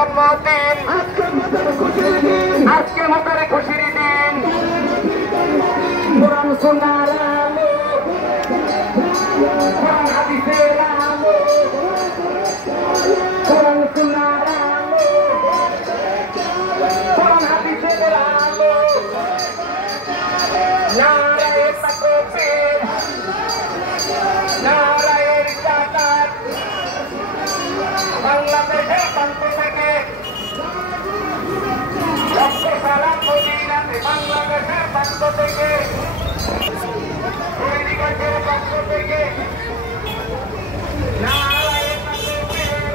জন্মদিন, আজকে মোদের খুশির দিন। কোরআন শোনার আলো, কোরআন হাদিসের আলো, কোরআন শোনার আলো, কোরআন হাদিসের আলো। নারায়ে তাকবীর, নারায়ে রিসালাত। বাংলাদেশের প্রান্ত থেকে লক্ষ সালাম মদিনাতে, বাংলাদেশের প্রান্ত থেকে, ফরিদগঞ্জের পক্ষ থেকে নারায়ে তাকবীর,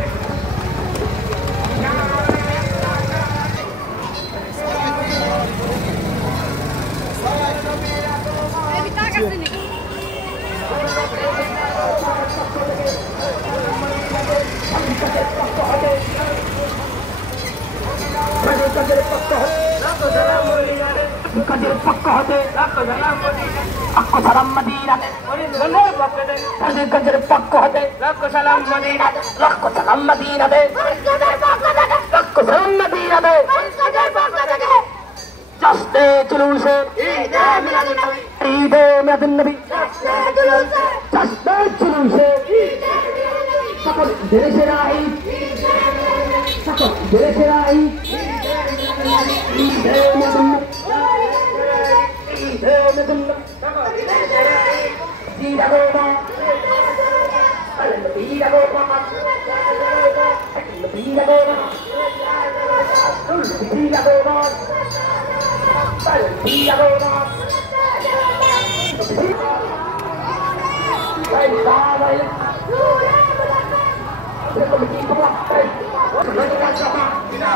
নারায়ে রিসালাত। কাজের পক্ষ হতে লাখো সালাম মদিনাতে, কাজের পক্ষ হতে লাখো সালাম মদিনাতে, লাখো সালাম মদিনাতে, লাখো সালাম মদিনাতে। জশ্নে জুলুসে ঈদে মিলাদুন নবী, ঈদে মিলাদুন নবী, জশ্নে জুলুসে সকল দেশেরা ঈদ, সকল দেশেরা ঈদ, ঈদে মিলাদুন নবী, ঈদে মিলাদুন নবী, ঈদে গোমা, ঈদে গোমা, ঈদে গোমা, ঈদে গোমা। Kita